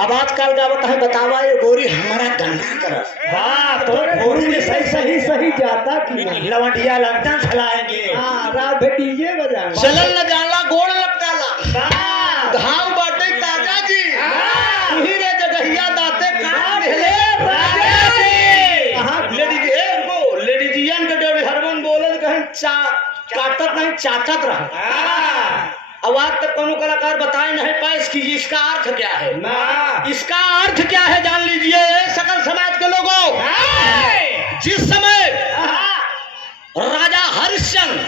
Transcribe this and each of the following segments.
अब आजकल गावत है बतावा ये गोरी हमारा गन्ना करस। वाह तो गोरी में सही जाता कि लवटिया लगता चलाएंगे। हाँ रात भर डीजे बजा चलन न जाला गोड़ लग जाला घाव बाटे ताजा जी तुही रे जगहिया दाते काट ले राजा जी। लेडीजियन के डोरी हरमन बोले कहीं काटत नहीं चाचत रहा। आवाज तक कोनो कलाकार बताए नहीं पाए इसका अर्थ क्या है। इसका अर्थ क्या है जान लीजिए सकल समाज के लोगों। जिस समय राजा हरिश्चंद्र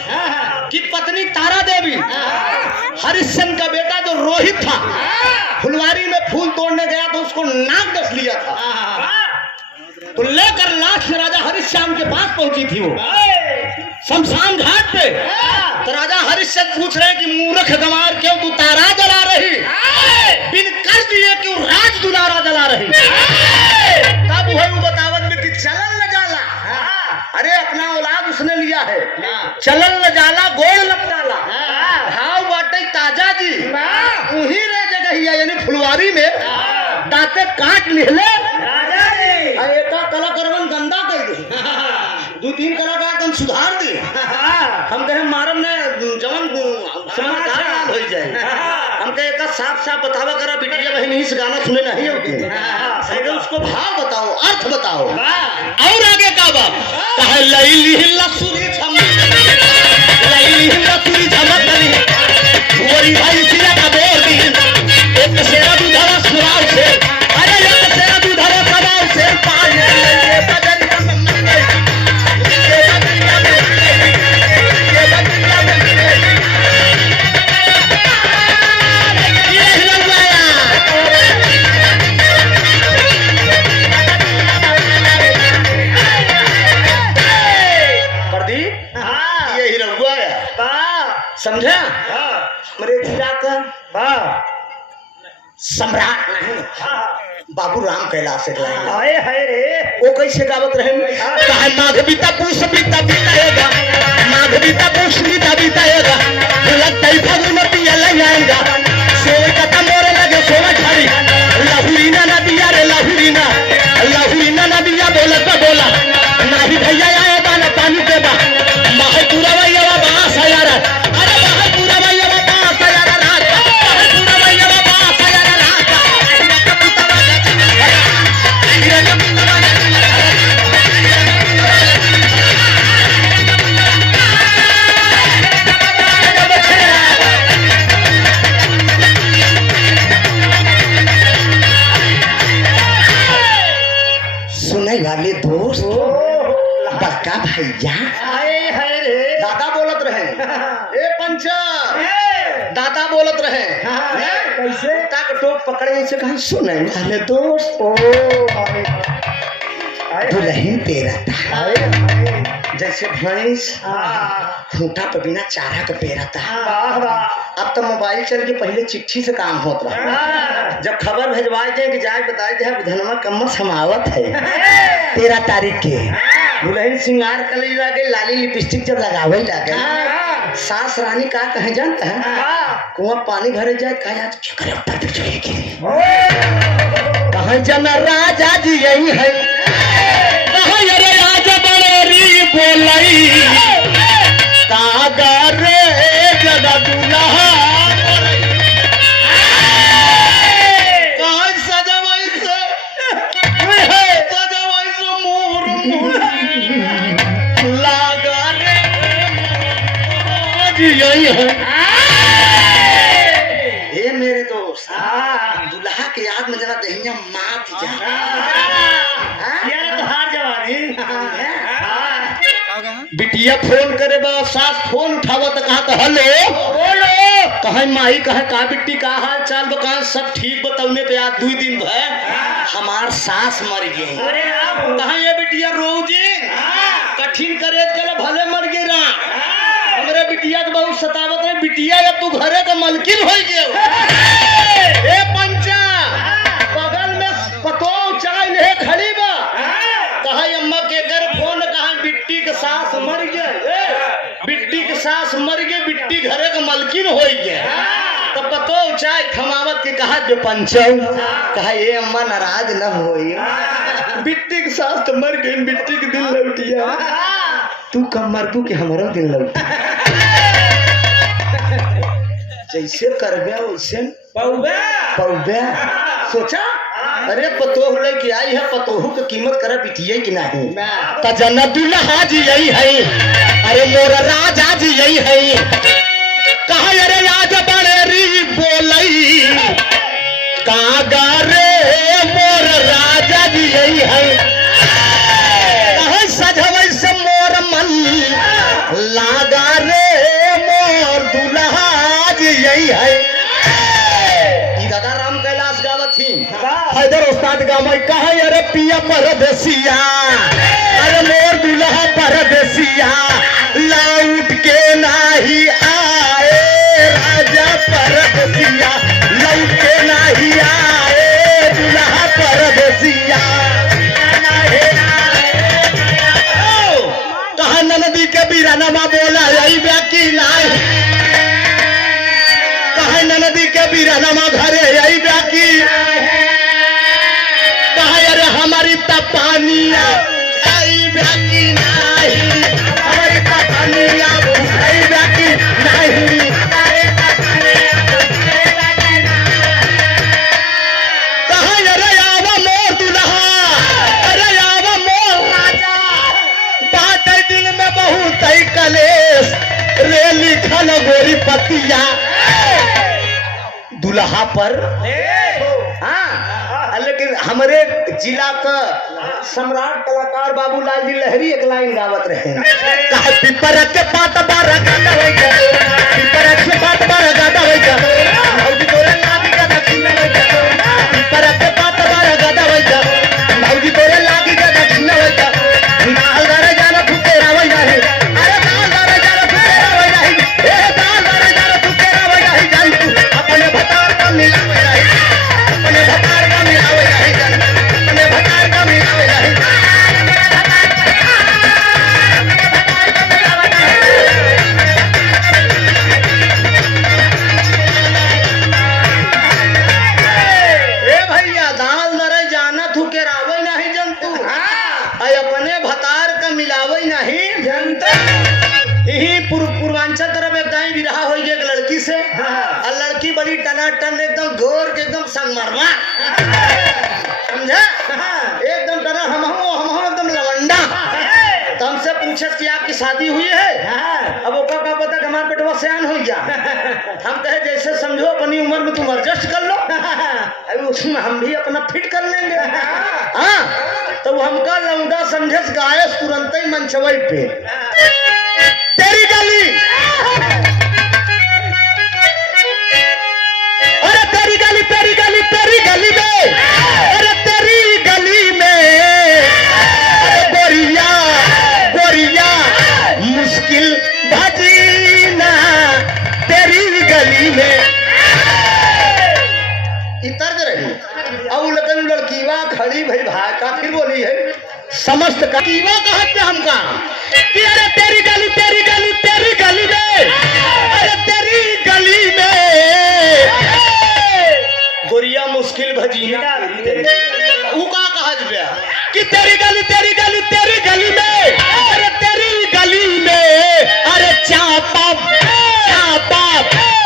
की पत्नी तारा देवी हरिश्चंद्र का बेटा जो रोहित था फुलवारी में फूल तोड़ने गया तो उसको नाक डस लिया था। तो लेकर लाश राजा हरिश्चंद्र के पास पहुंची थी वो शमशान घाट पे। तो राजा हरिश्चंद्र पूछ रहे कि मूर्ख गंवार क्यों तू तारा जला रही बिन कर दिए क्यों राज दुलारा जला रही। तब वो बतावत में कि चलन न जाला अरे अपना औलाद उसने लिया है चलन न जाला गोड़ लग डाला घाव बाटे ताजा जी उही रे जगहिया यानी फुलवारी में दांते काट लिहले राजा जी। एका कलाकारवन गंदा कर दे दो तीन कलाकार तुम सुधार दे हम कहे मारम ने जवन समाचार याद हो जाए हम कहे एक साफ बतावा करा बिटिया बहन इस गाना सुने नहीं होते उसको भाव बताओ अर्थ बताओ और आगे का बात कहे लैली लसुरी झमक गोरी भाई सिरा का बोल दी एक सेरा दूधरा सुराव से अरे एक सेरा दूधरा सवाल से पानी समझा मेरे जिला का सम्राट नहीं बाबू राम कैलाश से वो कैसे गावत रहे माघ बीता पूस बीता बीताएगा माघ बीता पूस बीता बीताएगा लगता ही फागुन में पिया लग जाएगा सोवे कथा मोरे लगे सोवे छाड़ी लहुरीना नदिया रे लहुरीना नदिया बोला ना ही भैया आए बाना पानी देबा माहे पूरा भैया बास है यार वाले दोस्त बड़का भैया दादा बोलत रहे ए पंचा दादा बोलत रहे कैसे ताक टोक पकड़े से कहा सुने वाले दोस्त दुल्हन तेरा था जैसे भैंस खूंटा पे बिना चारा के पेरता। अब तो मोबाइल चल के पहले चिट्ठी से काम होत रहा जब खबर भेजवाए थे कि जाए बताए थे धनमा कम्मा समावत है 13 तारीख के दुल्हन श्रृंगार कले लागे लाली लिपस्टिक जब लगावे लागे सास रानी का कहे जानता है कुआं पानी भरे जाए कहा कहा जना राजा जी यही है राजा बड़ेरी बोलई कागर जदा दुल्हा यही है ये मेरे दोस्त दुल्हा के याद में जना दहिया मात जा तो हार जवानी बिटिया फोन करे बा सास फोन उठावा तो कहा तो हेलो बोलो कहे माई कहे का बिट्टी का हाल चाल दुकान सब ठीक बताउने पे आज 2 दिन भर हमार सास मर गई कहा ये बिटिया रोजे कठिन करे चले भले मर गई रा हमरे बिटिया के बहुत सतावत है बिटिया या तू घरे का मलकिन हो गए ए पंचा बगल में पतो चाय ले खड़ी बा कहा अम्मा के घर फोन कहा बिट्टी के सास मर गए बिट्टी के सास मर गए बिट्टी घरे का मलकिन हो गए तो पतो चाय खमावत कि कहा जो पंचम कहा ये अम्मा नाराज न होई बिट्टी के सास तो मर गई बिट्टी के दिल लौटिया तू कब मर तू कि हमारा दिल लौट जैसे करबे वैसे पौबे सोचा अरे पतोह लेके आई है पतोहू की कीमत करे बिटिए कि नहीं त जना दुल्हा जी यही है अरे मोर राजा जी यही है कहा अरे आज बड़े री बोलई कागा रे मोर राजा जी यही है कहा सजवै से मोर मन लागा रे मोर दुल्हा जी यही है दादा राम कैलाश गावत थी हैदर उस्ताद गावई कहा अरे पिया परदेसिया अरे मोर दुल्हा परदेसिया लौट के नाही आए राजा परदेसिया लौट के नाही आए दुल्हा परदेसिया कहा ननदी के बीरानमा बोला यही व्याकी नहीं नदी के बीरानमा घरे यही बाकी कहा अरे हमारी तपानिया आई बाकी नहीं हमारी तपानिया आई बाकी नहीं कहा अरे आवा मोर दुल्हा अरे आवा मोर राजा बात दिल में बहुत ही कलेश रे लिखल गोरी पतिया दुल्हा पर हाँ लेकिन हमारे जिला का सम्राट कलाकार बाबूलाल जी लहरी एक लाइन गावत रहे कहा पिपर के पात बारह गाता होइगा पिपर के पात बारह गाता होइगा भौजी तोरे लागी का दक्षिणा होइगा पिपर के पात बारह गाता होइगा भौजी तोरे लागी का दक्षिणा होइगा नाल गारे जाना फुकेरा होइगा है अरे नाल गारे जाना फुकेरा होइगा है ए नाल गारे जाना फुकेरा होइगा है जान तू अपने भतार का मिलावे है अपने भतार का मिलावे है अपने भतार का मिलावे है ए भैया दाल नरे जाना तू के रावे नहीं जंतु आई अपने भतार का मिलावे नहीं जनता यही पूर्वांचल तरफ एक दाई विवाह हो गई एक लड़की से और लड़की बड़ी टनाटन एकदम गोर के एकदम संगमरवा समझा एकदम टना हम एकदम लवंडा तो हमसे पूछे कि आपकी शादी हुई है अब वो का पता कि हमारा बेटवा सयान हो गया हम कहे जैसे समझो अपनी उम्र में तुम एडजस्ट कर लो अभी उसमें हम भी अपना फिट कर लेंगे हाँ तो हमका लौंडा समझस गायस तुरंत ही मंचवई पे तेरी गली अरे तेरी गली तेरी गली तेरी गली में अरे तेरी गली में अरे गोरिया गोरिया मुश्किल भजीना तेरी गली में इतर रही अब लगन लड़कीवा खड़ी भाई भाई का फिर बोली है समस्त कीवा कहते हमका कि अरे तेरी गली तेरी गली तेरी गली में अरे तेरी गली में गोरिया मुश्किल भजीना ऊ का कहत बे कि तेरी गली तेरी गली तेरी गली में अरे तेरी गली में अरे चापा चापा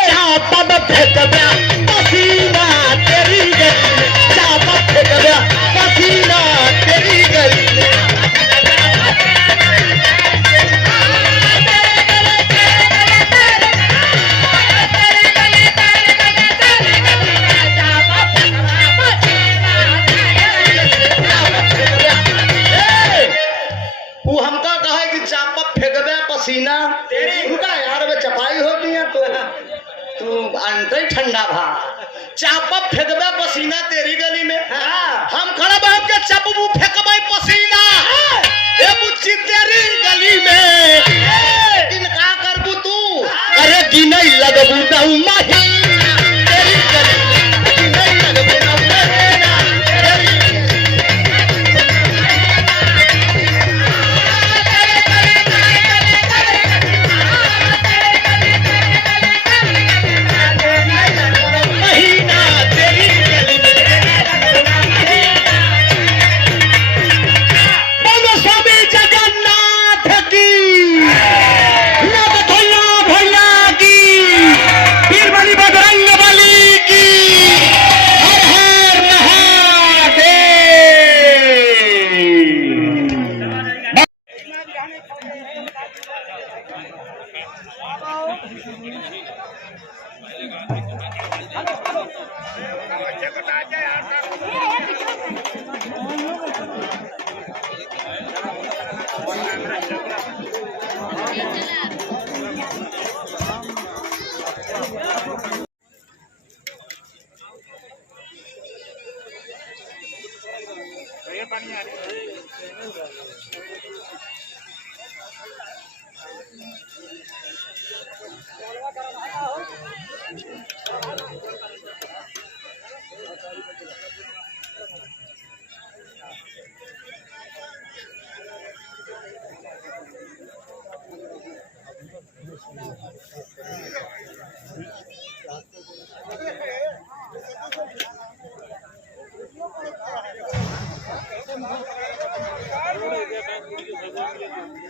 चापा फेंक दे पसीना तेरी गली चापा फेंक दे पसीना तेरी गली पसीना रुका यार वे चपाई होती है तो तू अंतर ठंडा भा चापा फेंकबे पसीना तेरी गली में हम खड़ा बाप के चपबू फेंकबे पसीना ए बुच्ची तेरी गली में इनका करबू तू अरे गिनई लगबू दऊ माही तेरी गली गिनई लगबू दऊ महीना रोड है क्या?